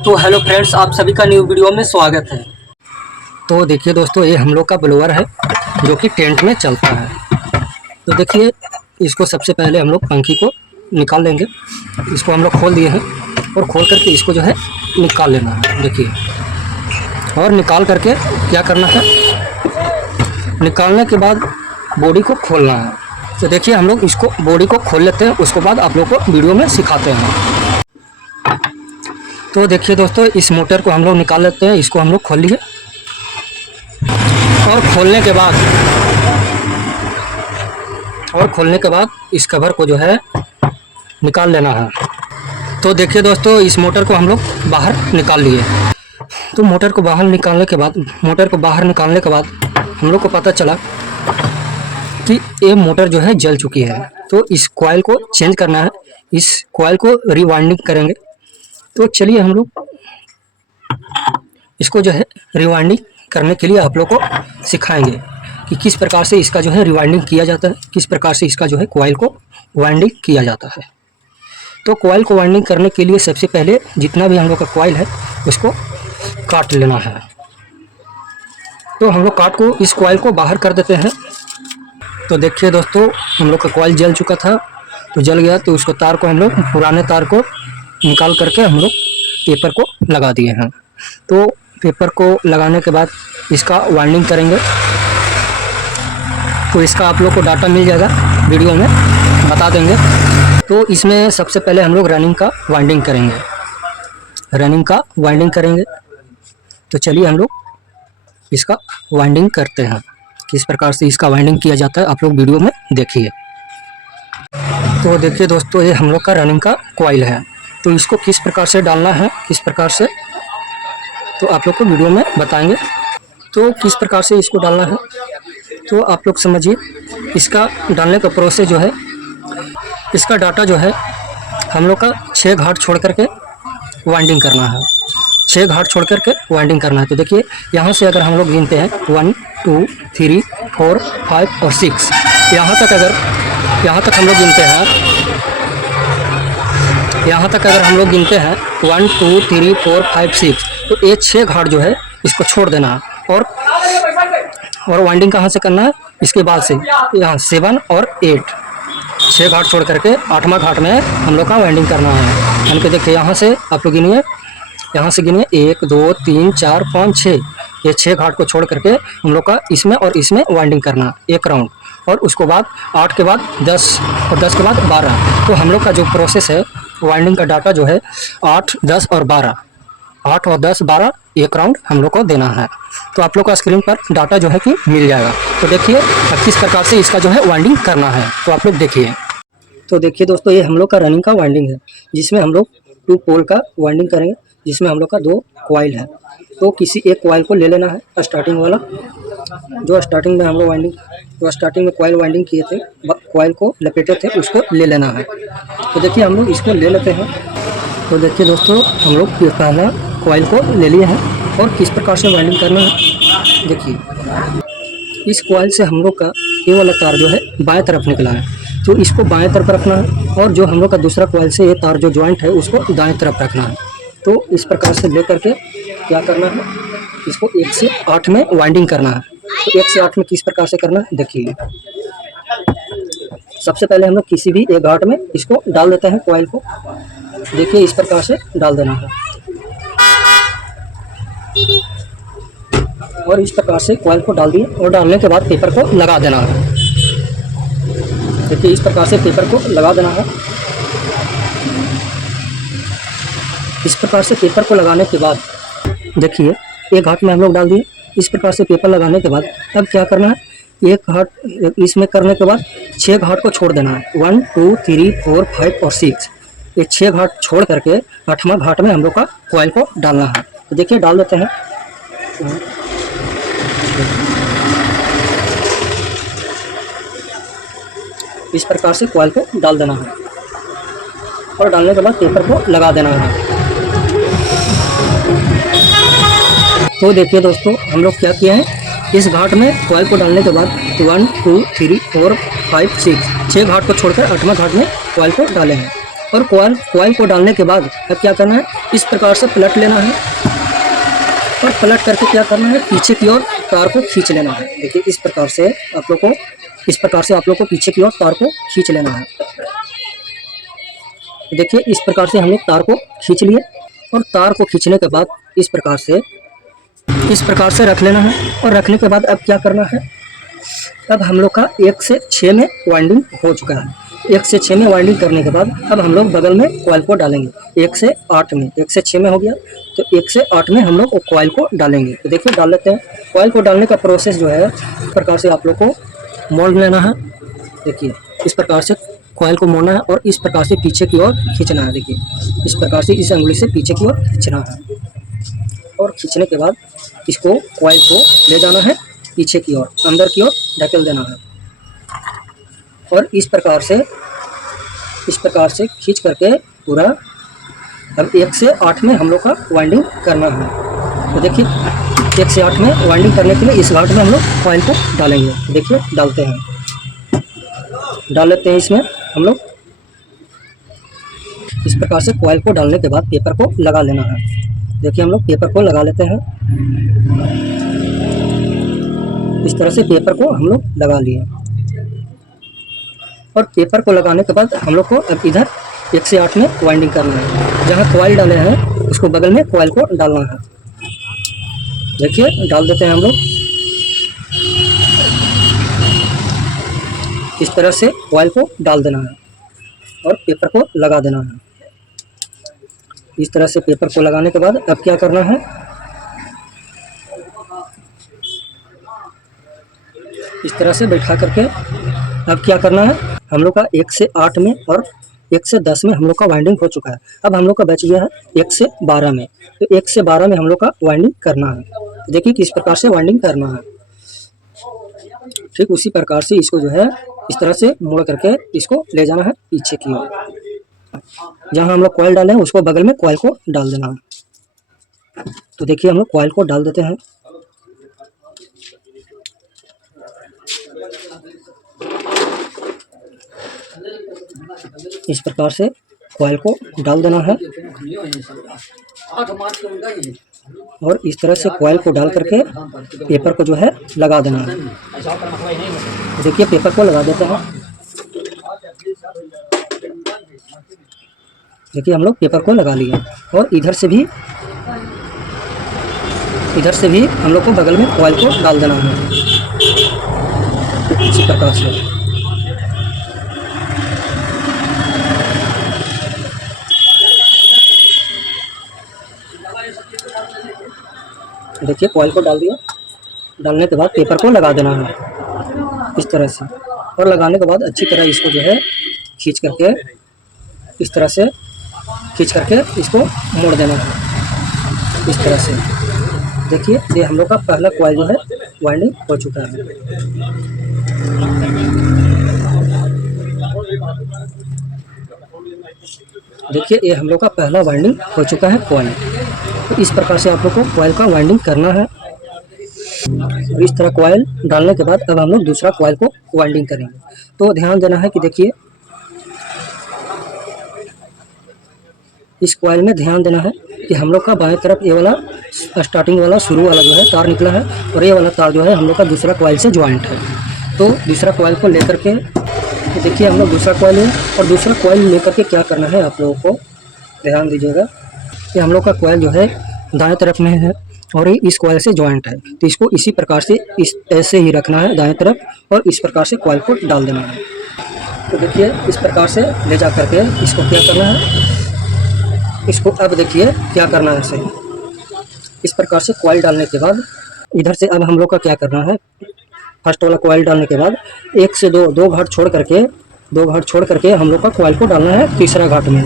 तो hello friends, आप सभी का न्यू वीडियो में स्वागत है। तो देखिए दोस्तों, ये हम लोग का ब्लोअर है जो कि टेंट में चलता है। तो देखिए, इसको सबसे पहले हम लोग पंखी को निकाल लेंगे। इसको हम लोग खोल दिए हैं और खोल करके इसको जो है निकाल लेना है। देखिए, और निकाल करके क्या करना है, निकालने के बाद बॉडी को खोलना है। तो देखिए, हम लोग इसको बॉडी को खोल लेते हैं, उसके बाद आप लोग को वीडियो में सिखाते हैं। तो देखिए दोस्तों, इस मोटर को हम लोग निकाल लेते हैं। इसको हम लोग खोल लिए और खोलने के बाद इस कवर को जो है निकाल लेना है। तो देखिए दोस्तों, इस मोटर को हम लोग बाहर निकाल लिए। तो मोटर को बाहर निकालने के बाद हम लोग को पता चला कि ये मोटर जो है जल चुकी है। तो इस कॉइल को चेंज करना है, इस कॉइल को रिवाइंडिंग करेंगे। तो चलिए, हम लोग इसको जो है रिवाइंडिंग करने के लिए आप लोग को सिखाएंगे कि किस प्रकार से इसका जो है रिवाइंडिंग किया जाता है, किस प्रकार से इसका जो है कॉइल को वाइंडिंग किया जाता है। तो कॉइल को वाइंडिंग करने के लिए सबसे पहले जितना भी हम लोग का कॉइल है उसको काट लेना है। तो हम लोग इस कॉइल को बाहर कर देते हैं। तो देखिए दोस्तों, हम लोग का कॉइल जल चुका था, तो जल गया। तो उसको तार को हम लोग पुराने तार को निकाल करके हम लोग पेपर को लगा दिए हैं। तो पेपर को लगाने के बाद इसका वाइंडिंग करेंगे। तो इसका आप लोग को डाटा मिल जाएगा, वीडियो में बता देंगे। तो इसमें सबसे पहले हम लोग रनिंग का वाइंडिंग करेंगे। तो चलिए, हम लोग इसका वाइंडिंग करते हैं। किस प्रकार से इसका वाइंडिंग किया जाता है आप लोग वीडियो में देखिए। तो देखिए दोस्तों, ये हम लोग का रनिंग का कॉइल है। तो इसको किस प्रकार से डालना है, तो आप लोग को वीडियो में बताएंगे। तो किस प्रकार से इसको डालना है तो आप लोग समझिए। इसका डालने का प्रोसेस जो है, इसका डाटा जो है हम लोग का 6 घाट छोड़ करके वाइंडिंग करना है। 6 घाट छोड़ करके वाइंडिंग करना है। तो देखिए, यहाँ से अगर हम लोग गिनते हैं 1 2 3 4 5 और 6, यहाँ तक अगर हम लोग गिनते हैं 1 2 3 4 5 6, तो ये 6 घाट जो है इसको छोड़ देना है। और वाइंडिंग कहाँ से करना है, इसके बाद से यहाँ 7 और 8, 6 घाट छोड़ करके 8वां घाट में हम लोग का वाइंडिंग करना है। यानी कि देखिए, यहाँ से आप लोग गिनिए, 1 2 3 4 5 6, ये 6 घाट को छोड़ करके हम लोग का इसमें और इसमें वाइंडिंग करना एक राउंड। और उसको बाद 8 के बाद 10 और 10 के बाद 12। तो हम लोग का जो प्रोसेस है, वाइंडिंग का डाटा जो है 8 10 और 12, 8 और 10 12 एक राउंड हम लोग को देना है। तो आप लोग का स्क्रीन पर डाटा जो है कि मिल जाएगा। तो देखिए किस प्रकार से इसका जो है वाइंडिंग करना है, तो आप लोग देखिए। तो देखिए दोस्तों, ये हम लोग का रनिंग का वाइंडिंग है, जिसमें हम लोग 2 पोल का वाइंडिंग करेंगे, जिसमें हम लोग का 2 कॉइल है। तो किसी एक कॉइल को ले लेना है, स्टार्टिंग वाला, जो स्टार्टिंग में हम लोग स्टार्टिंग में कॉइल वाइंडिंग किए थे, कॉइल को लपेटे थे, उसको ले लेना है। तो देखिए, हम लोग इसको ले लेते हैं। तो देखिए दोस्तों, हम लोग पहला कॉइल को ले लिए हैं और किस प्रकार से वाइंडिंग करना है देखिए। इस कॉइल से हम लोग का ये वाला तार जो है बाएं तरफ निकला है, तो इसको बाएं तरफ रखना है। और जो हम लोग का दूसरा कॉइल से ये तार जो ज्वाइंट है उसको दाएं तरफ रखना है। तो इस प्रकार से ले करके क्या करना है, इसको 1 से 8 में वाइंडिंग करना है। तो 1 से 8 में किस प्रकार से करना है देखिए। सबसे पहले हम लोग किसी भी एक घाट में इसको डाल देते हैं कॉइल को। देखिए, इस प्रकार से डाल देना है और इस प्रकार से कॉइल को डाल दिए। और डालने के बाद पेपर को लगा देना है। देखिए, इस प्रकार से पेपर को लगा देना है। इस प्रकार से पेपर को लगाने के बाद देखिए, एक घाट में हम लोग डाल दिए। इस प्रकार से पेपर लगाने के बाद अब क्या करना है, एक घाट इसमें करने के बाद 6 घाट को छोड़ देना है। 1 2 3 4 5 और 6, ये 6 घाट छोड़ करके 8वां घाट में हम लोग का कॉइल को डालना है। तो देखिए, डाल देते हैं। इस प्रकार से कॉइल को डाल देना है और डालने के बाद पेपर को लगा देना है। तो देखिए दोस्तों, हम लोग क्या किए हैं, इस घाट में कॉइल को डालने के बाद 1 2 3 4 5 6 घाट को छोड़कर 8वां घाट में कॉइल को डाले हैं। और कॉइल को डालने के बाद अब क्या करना है, इस प्रकार से पलट लेना है और पलट करके क्या करना है, पीछे की ओर तार को खींच लेना है। देखिए इस प्रकार से आप लोग को पीछे की ओर तार को खींच लेना है। देखिए इस प्रकार से हम लोग तार को खींच लिए और तार को खींचने के बाद इस प्रकार से रख लेना है। और रखने के बाद अब क्या करना है, अब हम लोग का 1 से 6 में वाइंडिंग हो चुका है। 1 से 6 में वाइंडिंग करने के बाद अब हम लोग बगल में कॉइल को डालेंगे 1 से 8 में। 1 से 6 में हो गया तो 1 से 8 में हम लोग कॉइल को डालेंगे। तो देखिए डाल लेते हैं। कॉइल को डालने का प्रोसेस जो है इस प्रकार से आप लोग को मोड़ लेना है। देखिए इस प्रकार से कॉइल को मोड़ना है और इस प्रकार से पीछे की ओर खींचना है। देखिए इस प्रकार से इस अंगुली से पीछे की ओर खींचना है और खींचने के बाद इसको कॉइल को ले जाना है पीछे की ओर, अंदर की ओर ढकेल देना है और इस प्रकार से खींच करके पूरा अब 1 से 8 में हम लोग का वाइंडिंग करना है। तो देखिए 1 से 8 में वाइंडिंग करने के लिए इस घाट में हम लोग कॉइल को डालेंगे। देखिए डाल लेते हैं इसमें हम लोग। इस प्रकार से कॉइल को डालने के बाद पेपर को लगा लेना है। देखिए हम लोग पेपर को लगा लेते हैं। इस तरह से पेपर को हम लोग लगा लिए और पेपर को लगाने के बाद हम लोग को अब इधर 1 से 8 में वाइंडिंग करना है। जहाँ कॉइल डाले हैं उसको बगल में कॉइल को डालना है। देखिए डाल देते हैं हम लोग। इस तरह से कॉइल को डाल देना है और पेपर को लगा देना है। इस तरह से पेपर को लगाने के बाद अब क्या करना है, इस तरह से बैठा करके अब क्या करना है, हम लोग का 1 से 8 में और 1 से 10 में हम लोग का वाइंडिंग हो चुका है। अब हम लोग का बच गया है 1 से 12 में। तो 1 से 12 में हम लोग का वाइंडिंग करना है। तो देखिए किस प्रकार से वाइंडिंग करना है। ठीक उसी प्रकार से इसको जो है इस तरह से मोड़ करके इसको ले जाना है पीछे की ओर। जहाँ हम लोग कॉइल डाले हैं उसको बगल में कॉइल को डाल देना है। तो देखिए हम लोग कॉइल को डाल देते हैं। इस प्रकार से कॉइल को डाल देना है और इस तरह से कॉइल को डाल करके पेपर को जो है लगा देना है। देखिए पेपर को लगा देते हैं। देखिए हम लोग पेपर को लगा लिए और इधर से भी हम लोग को बगल में कॉइल को डाल देना है इसी प्रकार से। देखिए कॉइल को डाल दिया। डालने के बाद पेपर को लगा देना है इस तरह से और लगाने के बाद अच्छी तरह इसको जो है खींच करके इस तरह से खींच करके इसको मोड़ देना है इस तरह से। देखिए ये हम लोग का पहला कॉइल जो है वाइंडिंग हो चुका है। देखिए ये हम लोग का पहला वाइंडिंग हो चुका है कॉइल। तो इस प्रकार से आप लोग को कॉइल का वाइंडिंग करना है। और इस तरह कॉइल डालने के बाद अब हम लोग दूसरा कॉइल को वाइंडिंग करेंगे। तो ध्यान देना है कि देखिए इस कॉइल में ध्यान देना है कि हम लोग का बाएं तरफ ये वाला स्टार्टिंग वाला शुरू वाला जो है तार निकला है और ये वाला तार जो है हम लोग का दूसरा कॉइल से ज्वाइंट है। तो दूसरा कॉइल को लेकर के तो देखिए हम लोग दूसरा कॉइल है और दूसरा कॉइल लेकर के क्या करना है आप लोगों को ध्यान दीजिएगा कि हम लोग का कॉइल जो है दाएं तरफ में है और ये इस कॉइल से ज्वाइंट है। तो इसको इसी प्रकार से ऐसे ही रखना है दाएं तरफ और इस प्रकार से कॉइल को डाल देना है। तो देखिए इस प्रकार से ले जा करके इसको क्या करना है, इसको अब देखिए क्या करना है सही। इस प्रकार से कॉइल डालने के बाद इधर से अब हम लोग का क्या करना है, फर्स्ट वाला कॉइल डालने के बाद 1 से 2 घाट छोड़ करके हम लोग का कॉइल को डालना है तीसरा घाट में।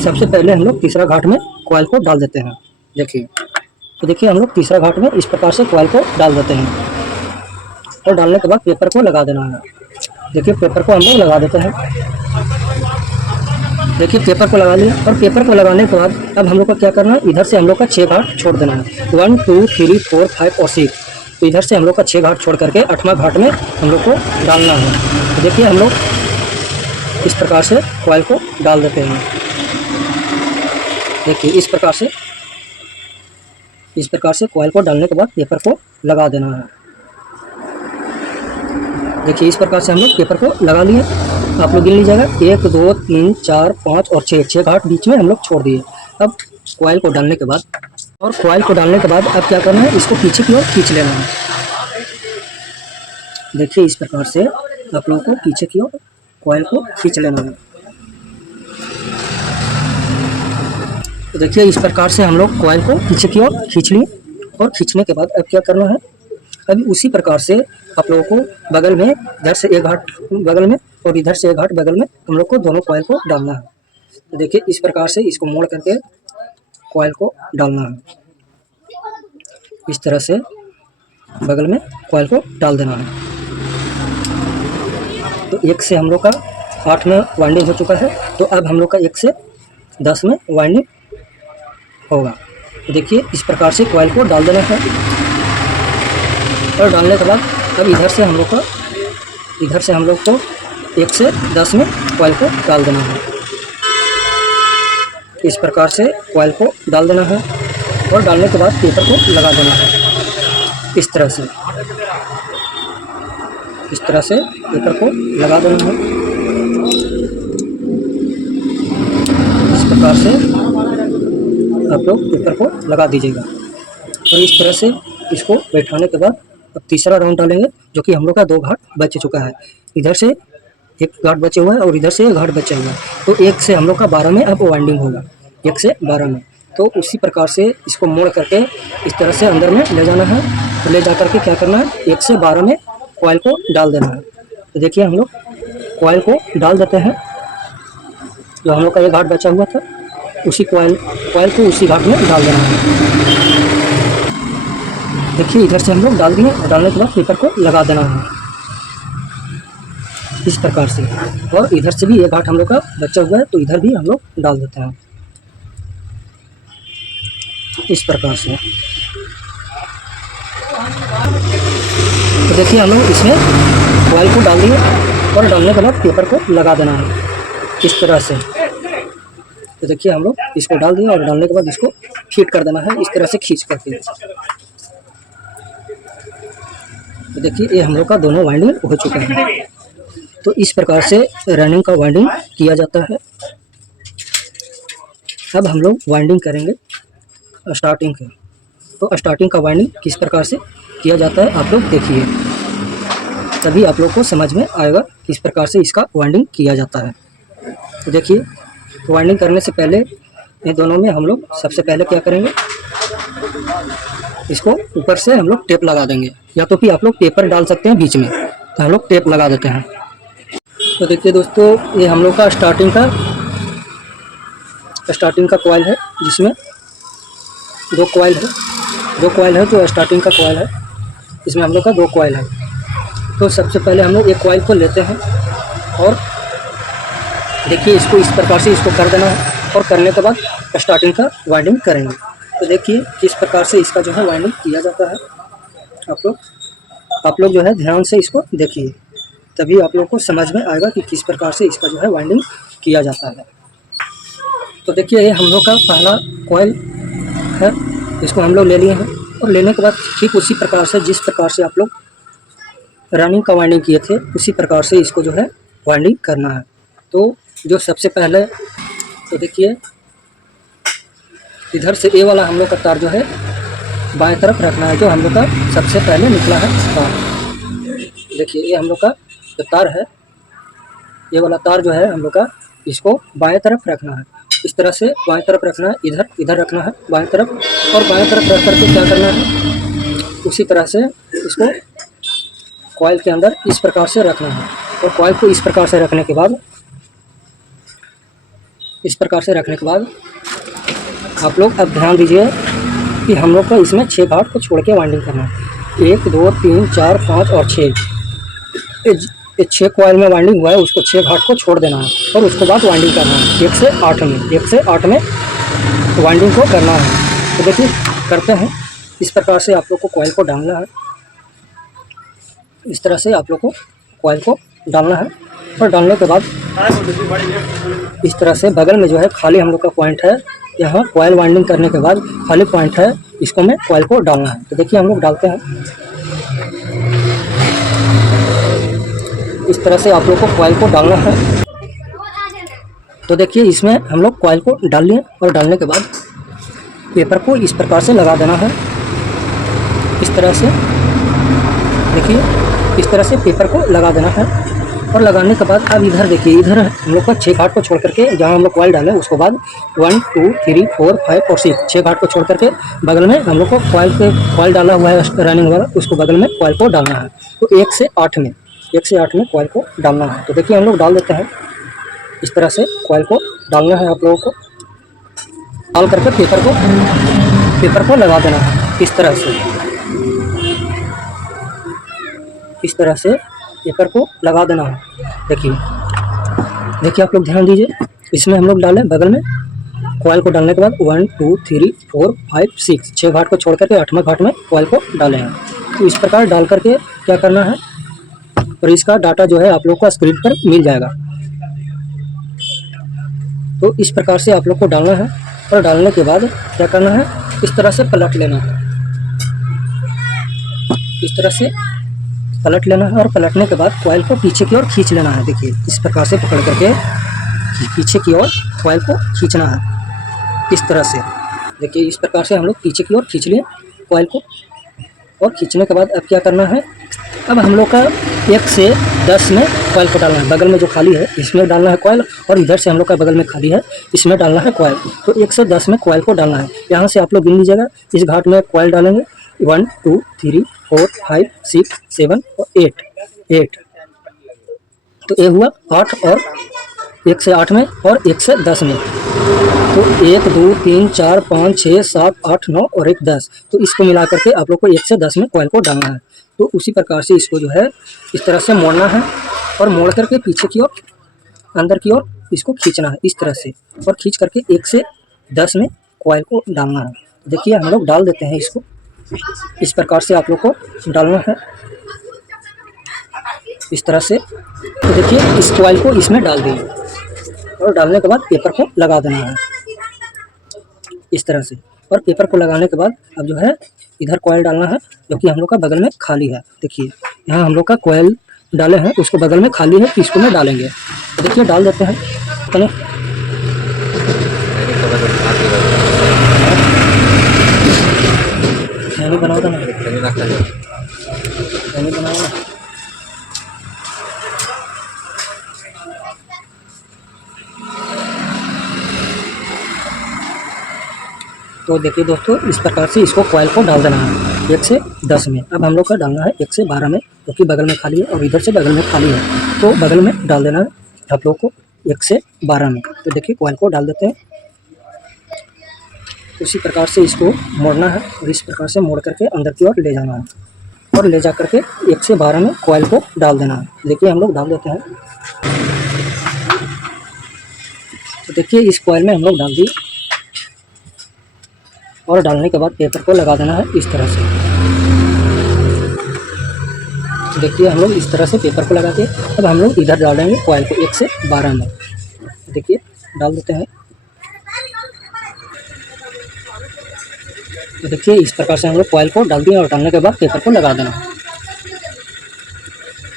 सबसे पहले हम लोग तीसरा घाट में कॉइल को डाल देते हैं। देखिए तो देखिए हम लोग तीसरा घाट में इस प्रकार से कॉइल को डाल देते हैं और डालने के बाद पेपर को लगा देना है। देखिए पेपर को हम लोग लगा देते हैं। देखिए पेपर को लगा लिया और पेपर को लगाने के बाद अब हम लोग को क्या करना है, इधर से हम लोग का 6 घाट छोड़ देना है 1 2 3 4 5 और 6। तो इधर से हम लोग का 6 घाट छोड़ करके 8वां घाट में हम लोग को डालना है। तो देखिए हम लोग इस प्रकार से कॉइल को डाल देते हैं। देखिए इस प्रकार से कॉइल को डालने के बाद पेपर को लगा देना है। देखिए इस प्रकार से हम लोग पेपर को लगा लिए। आप लोग गिन लीजिएगा 1 2 3 4 5 और 6 घाट बीच में हम लोग छोड़ दिए। अब कॉइल को डालने के बाद अब क्या करना है, इसको पीछे की ओर खींच लेना है। देखिए इस प्रकार से आप लोगों को पीछे की ओर कॉइल को खींच लेना है। तो देखिए इस प्रकार से हम लोग कॉइल को पीछे की ओर खींच लिए और खींचने के बाद अब क्या करना है, अभी उसी प्रकार से आप लोगों को बगल में इधर से एक घाट बगल में और इधर से एक घाट बगल में हम लोग को दोनों कॉइल को डालना है। तो देखिए इस प्रकार से इसको मोड़ करके कॉइल को डालना है। इस तरह से बगल में कॉइल को डाल देना है। तो 1 से हम लोग का 8 में वाइंडिंग हो चुका है। तो अब हम लोग का 1 से 10 में वाइंडिंग होगा। तो देखिए इस प्रकार से कॉइल को डाल देना है और डालने के बाद अब इधर से हम लोग को 1 से 10 में कॉइल को डाल देना है। इस प्रकार से कॉइल को डाल देना है और डालने के बाद पेपर को लगा देना है। इस तरह से पेपर को लगा देना है। इस प्रकार से आप लोग पेपर को लगा दीजिएगा और इस तरह से इसको बैठाने के बाद अब तीसरा राउंड डालेंगे, जो कि हम लोग का 2 घाट बच चुका है। इधर से एक घाट बचे हुआ है और इधर से एक घाट बचा हुआ है। तो 1 से हम लोग का 12 में अब वाइंडिंग होगा, 1 से 12 में। तो उसी प्रकार से इसको मोड़ करके इस तरह से अंदर में ले जाना है। तो ले जा करके क्या करना है, 1 से 12 में कॉइल को डाल देना है। तो देखिए हम लोग कॉइल को डाल देते हैं। जो हम लोग का एक घाट बचा हुआ था उसी कॉइल को उसी घाट में डाल देना है। देखिए इधर से हम लोग डाल दिए और डालने के बाद पेपर को लगा देना है इस प्रकार से। और इधर से भी एक घाट हम लोग का बचा हुआ है तो इधर भी हम लोग डाल देते हैं इस प्रकार से। तो देखिए हम लोग इसमें कॉइल को डाल दिए और डालने के बाद पेपर को लगा देना है इस तरह से। तो देखिए हम लोग इसको डाल दिए और डालने के बाद इसको फिट कर देना है इस तरह से खींच करके। तो देखिए ये हम लोग का दोनों वाइंडिंग हो चुका है। तो इस प्रकार से रनिंग का वाइंडिंग किया जाता है। अब हम लोग वाइंडिंग करेंगे स्टार्टिंग के। तो स्टार्टिंग का वाइंडिंग किस प्रकार से किया जाता है आप लोग देखिए, तभी आप लोग को समझ में आएगा किस प्रकार से इसका वाइंडिंग किया जाता है। तो देखिए वाइंडिंग करने से पहले ये दोनों में हम लोग सबसे पहले क्या करेंगे, इसको ऊपर से हम लोग टेप लगा देंगे, या तो फिर आप लोग पेपर डाल सकते हैं बीच में, तो हम लोग टेप लगा देते हैं। तो देखिए दोस्तों ये हम लोग का स्टार्टिंग का कॉइल है, जिसमें 2 कॉइल है जो स्टार्टिंग का कॉइल है। इसमें हम लोग का 2 कॉइल है। तो सबसे पहले हम लोग एक कॉइल को लेते हैं और देखिए इसको इस प्रकार से इसको कर देना है और करने के बाद स्टार्टिंग का वाइंडिंग करेंगे। तो देखिए किस प्रकार से इसका जो है वाइंडिंग किया जाता है। आप लोग जो है ध्यान से इसको देखिए, तभी आप लोग को समझ में आएगा कि किस प्रकार से इसका जो है वाइंडिंग किया जाता है। तो देखिए ये हम लोग का पहला कॉइल है, इसको हम लोग ले लिए हैं और लेने के बाद ठीक उसी प्रकार से जिस प्रकार से आप लोग रनिंग का वाइंडिंग किए थे उसी प्रकार से इसको जो है वाइंडिंग करना है। तो जो सबसे पहले तो देखिए इधर से ए वाला हम लोग का तार जो है बाएं तरफ रखना है, जो हम लोग का सबसे पहले निकला है तार। देखिए ये हम लोग का जो तार है, ये वाला तार जो है हम लोग का, इसको बाएं तरफ रखना है। इस तरह से बाएं तरफ रखना है, इधर रखना है बाएं तरफ, और बाएं तरफ रख करके क्या करना है, उसी तरह से इसको कॉइल के अंदर इस प्रकार से रखना है। और कॉइल को इस प्रकार से रखने के बाद आप लोग अब ध्यान दीजिए कि हम लोग को इसमें 6 घाट को छोड़ के वाइंडिंग करना है। 1 2 3 4 5 और 6, ये 6 कॉइल में वाइंडिंग हुआ है, उसको 6 घाट को छोड़ देना है और उसके बाद वाइंडिंग करना है 1 से 8 में वाइंडिंग को करना है। तो देखिए करते हैं, इस प्रकार से आप लोग को कॉइल को डालना है। इस तरह से आप लोग को कॉइल को डालना है। और डालने के बाद इस तरह से बगल में जो है खाली हम लोग का पॉइंट है, यहाँ कॉइल वाइंडिंग करने के बाद खाली पॉइंट है, इसको में कॉइल को डालना है। तो देखिए हम लोग डालते हैं, इस तरह से आप लोग को कॉइल को डालना है। तो देखिए इसमें हम लोग कॉइल को डाल लिए और डालने के बाद पेपर को इस प्रकार से लगा देना है, इस तरह से। देखिए इस तरह से पेपर को लगा देना है। और लगाने के बाद अब इधर देखिए, इधर हम लोग का 6 घाट को छोड़ करके जहाँ हम लोग कॉइल डालें उसको बाद 1 2 3 4 5 और 6 घाट को छोड़ करके बगल में हम लोग को कॉइल डाला हुआ है रनिंग वाला, उसको बगल में कॉइल को डालना है। तो 1 से 8 में कॉइल को डालना है। तो देखिए हम लोग डाल देते हैं, इस तरह से कॉइल को डालना है आप लोगों को। डाल करके पेपर को लगा देना है, इस तरह से पेपर को लगा देना है। देखिए आप लोग ध्यान दीजिए, इसमें हम लोग डालें बगल में कॉइल को डालने के बाद 1 2 3 4 5 6 घाट को छोड़ करके 8वां घाट में कॉइल को डाले हैं। तो इस प्रकार डाल करके क्या करना है, और इसका डाटा जो है आप लोग को स्क्रीन पर मिल जाएगा। तो इस प्रकार से आप लोग को डालना है। और डालने के बाद क्या करना है, इस तरह से पलट लेना है, इस तरह से पलट लेना है। और पलटने के बाद कॉइल को पीछे की ओर खींच लेना है। देखिए इस प्रकार से पकड़ करके पीछे की ओर कॉइल को खींचना है, इस तरह से। देखिए इस प्रकार से हम लोग पीछे की ओर खींच लिए कॉइल को। और खींचने के बाद अब क्या करना है, अब हम लोग का 1 से 10 में कॉइल को डालना है। बगल में जो खाली है इसमें डालना है कॉइल, और इधर से हम लोग का बगल में खाली है इसमें डालना है कॉइल। तो 1 से 10 में कॉइल को डालना है। यहाँ से आप लोग गिन लीजिएगा, इस घाट में कॉइल डालेंगे 1 2 3 4 5 6 7 और 8। तो ये हुआ 8, और 1 से 8 में और 1 से 10 में। तो 1 2 3 4 5 6 7 8 9 और 1 10। तो इसको मिला करके आप लोग को 1 से 10 में कॉइल को डालना है। तो उसी प्रकार से इसको जो है इस तरह से मोड़ना है, और मोड़ करके पीछे की ओर अंदर की ओर इसको खींचना है, इस तरह से। और खींच करके 1 से 10 में कॉइल को डालना है। देखिए हम लोग डाल देते हैं इसको, इस प्रकार से आप लोग को डालना है, इस तरह से। तो देखिए इस कॉइल को इसमें डाल दिए, और डालने के बाद पेपर को लगा देना है, इस तरह से। और पेपर को लगाने के बाद अब जो है इधर कॉइल डालना है, जो कि हम लोग का बगल में खाली है। देखिए यहाँ हम लोग का कॉइल डाले हैं, उसको बगल में खाली है, तो इसको में डालेंगे। तो देखिए डाल देते हैं, चलो बनाओ ना, बनाओ ना। तो देखिए दोस्तों, इस प्रकार से इसको कॉइल को डाल देना है 1 से 10 में। अब हम लोग का डालना है 1 से 12 में, क्योंकि बगल में खाली है और इधर से बगल में खाली है, तो बगल में डाल देना है आप लोग को 1 से 12 में। तो देखिए कॉइल को डाल देते हैं, उसी प्रकार से इसको मोड़ना है, और इस प्रकार से मोड़ करके अंदर की ओर ले जाना है, और ले जा करके 1 से 12 में कॉइल को डाल देना है। देखिए हम लोग डाल देते हैं। तो देखिए इस कॉइल में हम लोग डाल दिए, और डालने के बाद पेपर को लगा देना है, इस तरह से। देखिए हम लोग इस तरह से पेपर को लगा के अब हम लोग इधर डालेंगे कॉइल को 1 से 12 में। देखिए डाल देते हैं। तो देखिए इस प्रकार से हम लोग कॉइल को डाल दिए, और डालने के बाद पेपर को लगा देना।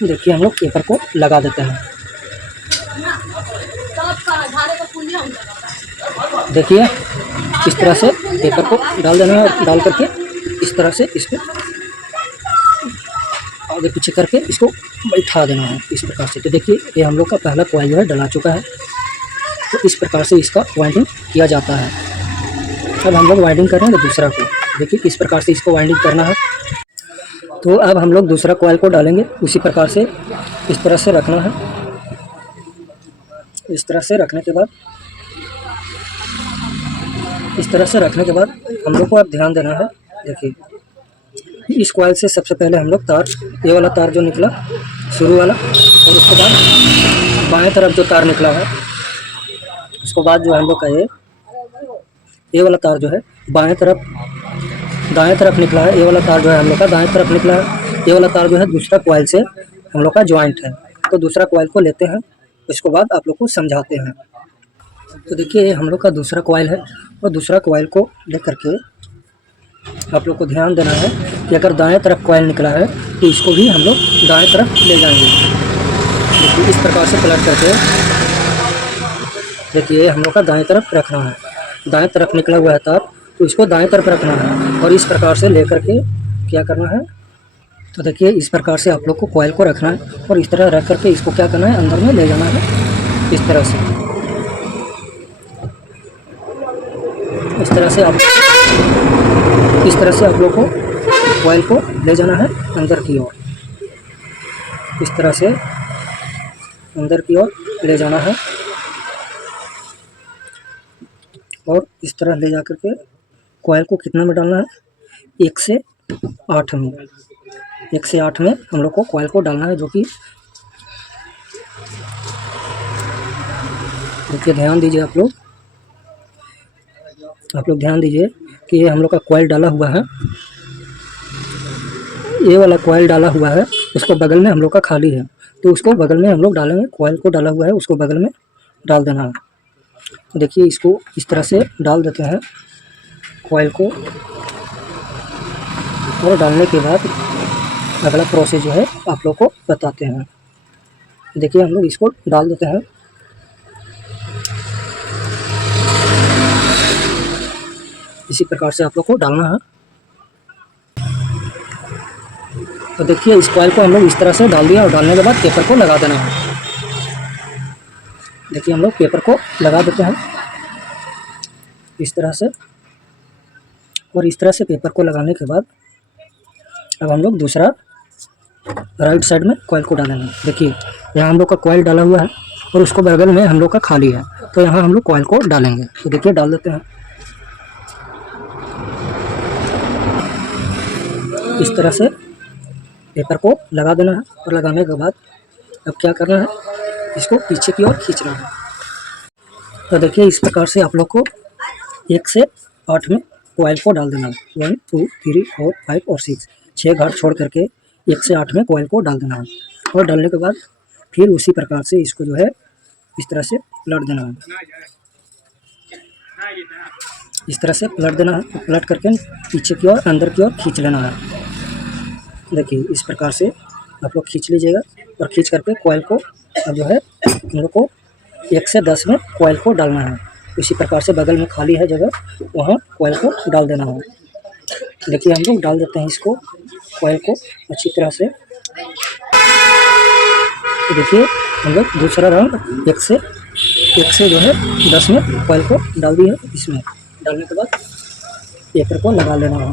देखिए हम लोग पेपर को लगा देते हैं। देखिए इस तरह से पेपर को डाल देना है, और डाल करके इस तरह से इसको आगे पीछे करके इसको बैठा देना है, इस प्रकार से। तो देखिए ये हम लोग का पहला कॉइल जो है डला चुका है। तो इस प्रकार से इसका वाइंडिंग किया जाता है। अब हम लोग वाइंडिंग करेंगे दूसरा को। देखिए किस प्रकार से इसको वाइंडिंग करना है। तो अब हम लोग दूसरा कॉइल को डालेंगे, उसी प्रकार से इस तरह से रखना है। इस तरह से रखने के बाद हम लोग को अब ध्यान देना है। देखिए इस कॉइल से सबसे पहले हम लोग तार, ये वाला तार जो निकला शुरू वाला, और उसके बाद बाएं तरफ जो तार निकला है, उसके बाद जो हम लोग का ये वाला तार जो है दाएं तरफ निकला है। ये वाला तार जो है हम लोग का दाएं तरफ निकला है। ये वाला तार जो है दूसरा कॉइल से हम लोग का ज्वाइंट है। तो दूसरा कॉइल को लेते हैं, उसके बाद आप लोग को समझाते हैं। तो देखिए हम लोग का दूसरा कॉइल है और दूसरा कॉइल को लेकर के आप लोग को ध्यान देना है कि अगर दाएं तरफ कॉइल निकला है तो इसको भी हम लोग दाएं तरफ ले जाएंगे। देखिए इस प्रकार से पलट करके देखिए हम लोग का दाएं तरफ रखना है। दाएं तरफ निकला हुआ है तार तो इसको दाएं तरफ रखना है और इस प्रकार से लेकर के क्या करना है। तो देखिए इस प्रकार से आप लोग को कॉइल को रखना है और इस तरह रख करके इसको क्या करना है, अंदर में ले जाना है इस तरह से। इस तरह से आप लोग को कॉइल को ले जाना है अंदर की ओर। इस तरह से अंदर की ओर ले जाना है और इस तरह ले जा करके कॉइल को कितना में डालना है, 1 से 8 में। 1 से 8 में हम लोग को कॉइल को डालना है, जो कि देखिए ध्यान दीजिए आप लोग ध्यान दीजिए कि ये हम लोग का कॉइल डाला हुआ है, ये वाला कॉइल डाला हुआ है, उसको बगल में हम लोग का खाली है तो उसको बगल में हम लोग डालेंगे। कॉइल को डाला हुआ है उसको बगल में डाल देना है। देखिए इसको इस तरह से डाल देते हैं कॉइल को, और डालने के बाद अगला प्रोसेस जो है आप लोग को बताते हैं। देखिए हम लोग इसको डाल देते हैं। इसी प्रकार से आप लोग को डालना है। तो देखिए इस कॉइल को हम लोग इस तरह से डाल दिया और डालने के बाद पेपर को लगा देना है। देखिए हम लोग पेपर को लगा देते हैं इस तरह से, और इस तरह से पेपर को लगाने के बाद अब हम लोग दूसरा राइट साइड में कॉइल को डालेंगे। देखिए यहाँ हम लोग का कॉइल डाला हुआ है और उसको बगल में हम लोग का खाली है, तो यहाँ हम लोग कॉइल को डालेंगे। तो देखिए डाल देते हैं इस तरह से पेपर को लगा देना है, और लगाने के बाद अब क्या करना है, इसको पीछे की ओर खींचना है। तो देखिए इस प्रकार से आप लोग को 1 से 8 में कॉइल को डाल देना है। 1 2 3 4 5 और 6 6 घाट छोड़ करके 1 से 8 में कॉइल को डाल देना है, और डालने के बाद फिर उसी प्रकार से इसको जो है इस तरह से पलट देना है। इस तरह से पलट देना है, पलट करके पीछे की ओर अंदर की ओर खींच लेना है। देखिए इस प्रकार से आप लोग खींच लीजिएगा, और खींच करके कॉइल को अब जो है हम लोग को 1 से 10 में कॉइल को डालना है। इसी प्रकार से बगल में खाली है जगह, वहाँ कॉइल को डाल देना है। देखिए हम लोग डाल देते हैं इसको कॉइल को अच्छी तरह से। तो देखिए हम लोग दूसरा राउंड 1 से जो है 10 में कॉइल को डाल दिया। इसमें डालने के बाद पेपर को लगा लेना है,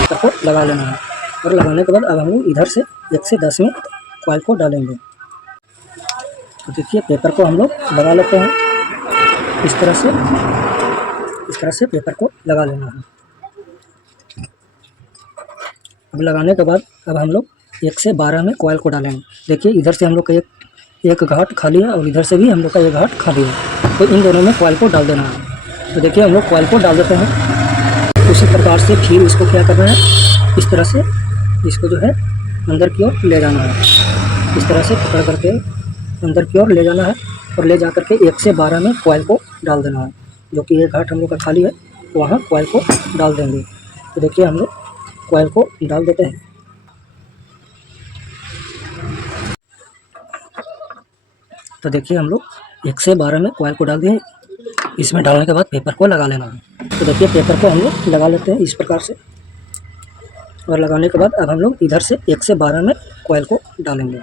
पेपर को लगा लेना है, और लगाने के बाद अब हम लोग इधर से 1 से 10 में कॉइल को डालेंगे। तो देखिए पेपर को हम लोग लगा लेते हैं इस तरह से पेपर को लगा लेना है। अब लगाने के बाद अब हम लोग 1 से 12 में कॉइल को डालेंगे। देखिए इधर से हम लोग का एक घाट खाली है और इधर से भी हम लोग का एक घाट खाली है, तो इन दोनों में कॉइल को डाल देना है। तो देखिए हम लोग कॉइल को डाल देते हैं। उसी प्रकार से फिर इसको क्या करना है, इस तरह से इसको जो है अंदर की ओर ले जाना है। इस तरह से पकड़ करके अंदर की ओर ले जाना है, और ले जा करके 1 से 12 में कॉइल को डाल देना है। जो कि एक घाट हम लोग का खाली है, तो वहाँ कॉइल को डाल देंगे। तो देखिए हम लोग कॉइल को डाल देते हैं। तो देखिए हम लोग 1 से 12 में कॉइल को डाल दिए। इसमें डालने के बाद पेपर को लगा लेना है। तो देखिए पेपर को हम लोग लगा लेते हैं इस प्रकार से, और लगाने के बाद अब हम लोग इधर से 1 से 12 में कॉइल को डालेंगे।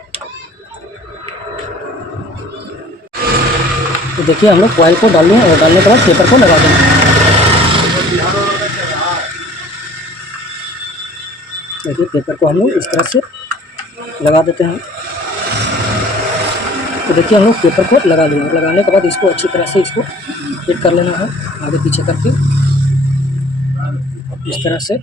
तो देखिए हम लोग कॉइल को डाल लें, और डालने के बाद पेपर को लगा देंगे। देखिए पेपर को हम लोग इस तरह से लगा देते हैं। तो देखिए हम लोग पेपर को लगा लेंगे। लगाने के बाद इसको अच्छी तरह से इसको फिट कर लेना है, आगे पीछे करके इस तरह से।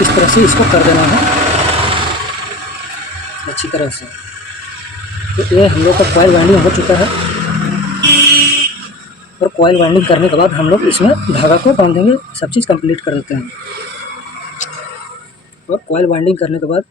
इस तरह से इसको कर देना है अच्छी तरह से। तो ये हम लोग का कॉइल वाइंडिंग हो चुका है। और कॉइल वाइंडिंग करने के बाद हम लोग इसमें धागा को बांधेंगे, सब चीज़ कंप्लीट कर देते हैं। और कॉइल वाइंडिंग करने के बाद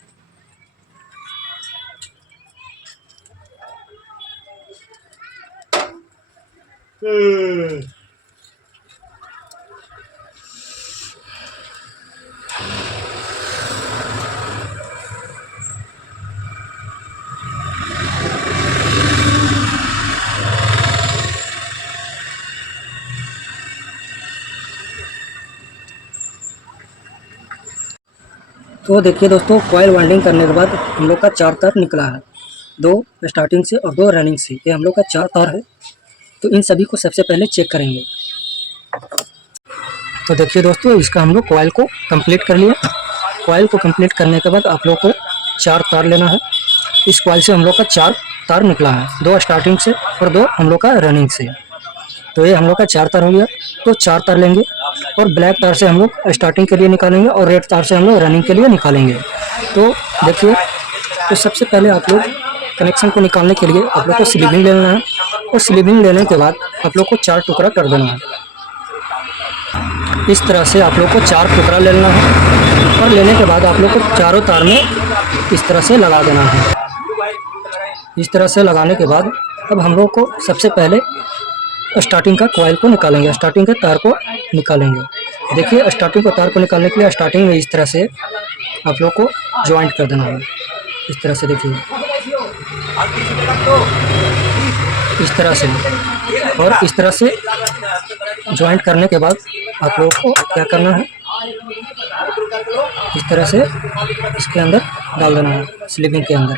तो देखिए दोस्तों, कॉइल वाइंडिंग करने के बाद हम लोग का 4 तार निकला है, 2 स्टार्टिंग से और 2 रनिंग से। ये हम लोग का 4 तार है। तो इन सभी को सबसे पहले चेक करेंगे। तो देखिए दोस्तों, इसका हम लोग कॉइल को कंप्लीट कर लिया। कॉइल को कंप्लीट करने के बाद आप लोग को 4 तार लेना है। इस कॉइल से हम लोग का 4 तार निकला है, 2 स्टार्टिंग से और 2 हम लोग का रनिंग से। तो ये हम लोग का 4 तार हो गया। तो 4 तार लेंगे और ब्लैक तार से हम लोग स्टार्टिंग के लिए निकालेंगे और रेड तार से हम लोग रनिंग के लिए निकालेंगे। तो देखिए, तो सबसे पहले आप लोग कनेक्शन को निकालने के लिए आप लोग को स्लीविंग लेना है और स्लीविंग लेने के बाद आप लोग को 4 टुकड़ा कर देना है। इस तरह से आप लोग को 4 टुकड़ा लेना है और लेने के बाद आप लोग को चारों तार में इस तरह से लगा देना है। इस तरह से लगाने के बाद अब हम लोग को सबसे पहले स्टार्टिंग का कॉइल को निकालेंगे, स्टार्टिंग के तार को निकालेंगे। देखिए, स्टार्टिंग को तार को निकालने के लिए स्टार्टिंग में इस तरह से आप लोग को ज्वाइंट कर देना है। इस तरह से देखिए, इस तरह से। और इस तरह से ज्वाइंट करने के बाद आप लोगों को क्या करना है, इस तरह से इसके अंदर डाल देना है, स्लीविंग के अंदर।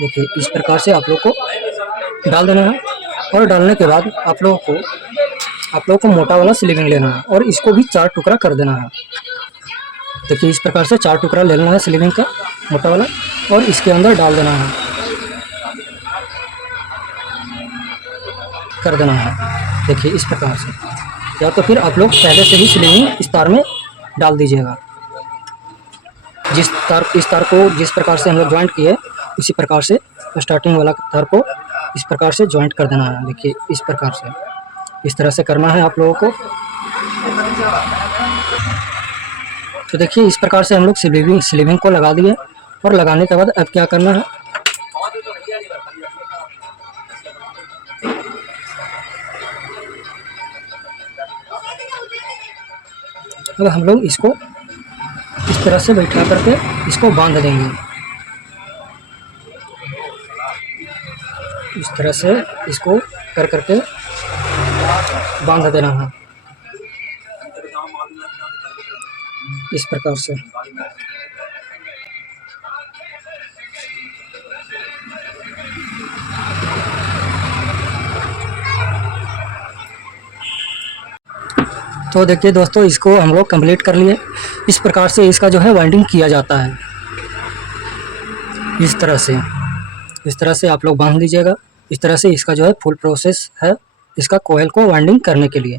देखिए, इस प्रकार से आप लोग को डाल देना है। और डालने के बाद आप लोगों को मोटा वाला स्लीविंग लेना है और इसको भी 4 टुकड़ा कर देना है। देखिए, इस प्रकार से 4 टुकड़ा लेना है स्लीविंग का मोटा वाला और इसके अंदर डाल देना है, कर देना है। देखिए, इस प्रकार से। या तो फिर आप लोग पहले से ही स्लीविंग इस तार में डाल दीजिएगा। इस तार को जिस प्रकार से हम लोग ज्वाइंट किए उसी प्रकार से स्टार्टिंग वाला तार को इस प्रकार से ज्वाइंट कर देना है। देखिए, इस प्रकार से, इस तरह से करना है आप लोगों को। तो देखिए, इस प्रकार से हम लोग स्लीविंग को लगा दिए और लगाने के बाद अब क्या करना है, अब हम लोग इसको इस तरह से बैठा करके इसको बांध देंगे। इस तरह से इसको कर करके बांध देना है, इस प्रकार से। तो देखिए दोस्तों, इसको हम लोग कंप्लीट कर लिए। इस प्रकार से इसका जो है वाइंडिंग किया जाता है। इस तरह से आप लोग बांध लीजिएगा। इस तरह से इसका जो है फुल प्रोसेस है इसका कॉइल को वाइंडिंग करने के लिए।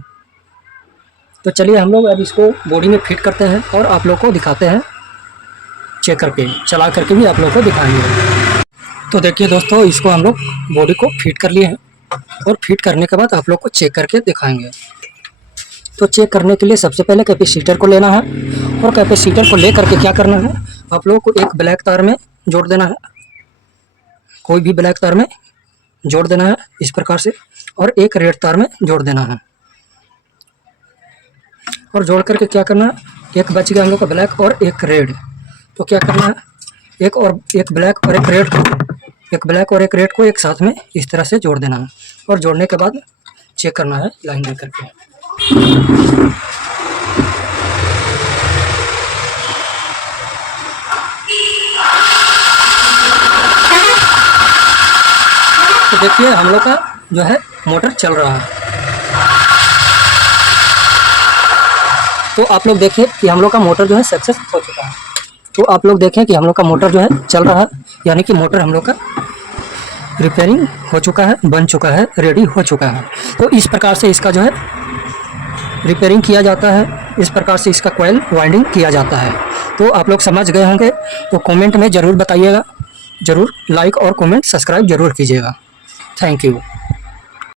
तो चलिए हम लोग अब इसको बॉडी में फिट करते हैं और आप लोग को दिखाते हैं, चेक करके, चला करके भी आप लोग को दिखाएंगे। तो देखिए दोस्तों, इसको हम लोग बॉडी को फिट कर लिए हैं और फिट करने के बाद आप लोग को चेक करके दिखाएंगे। तो चेक करने के लिए सबसे पहले कैपेसिटर को लेना है और कैपेसिटर को ले करके क्या करना है, आप लोगों को एक ब्लैक तार में जोड़ देना है, कोई भी ब्लैक तार में जोड़ देना है इस प्रकार से, और एक रेड तार में जोड़ देना है। और जोड़ करके क्या करना है, एक बच गया हम लोग का ब्लैक और एक रेड। तो क्या करना है, एक ब्लैक और एक रेड को एक साथ में इस तरह से जोड़ देना है और जोड़ने के बाद चेक करना है लाइन दे करके। तो देखिए, हम लोग का जो है मोटर चल रहा है। तो आप लोग देखें कि हम लोग का मोटर जो है सक्सेस हो चुका है। तो आप लोग देखें कि हम लोग का मोटर जो है चल रहा है, यानी कि मोटर हम लोग का रिपेयरिंग हो चुका है, बन चुका है, रेडी हो चुका है। तो इस प्रकार से इसका जो है रिपेयरिंग किया जाता है, इस प्रकार से इसका कॉइल वाइंडिंग किया जाता है। तो आप लोग समझ गए होंगे। तो कमेंट में ज़रूर बताइएगा, ज़रूर लाइक और कमेंट सब्सक्राइब ज़रूर कीजिएगा। Thank you.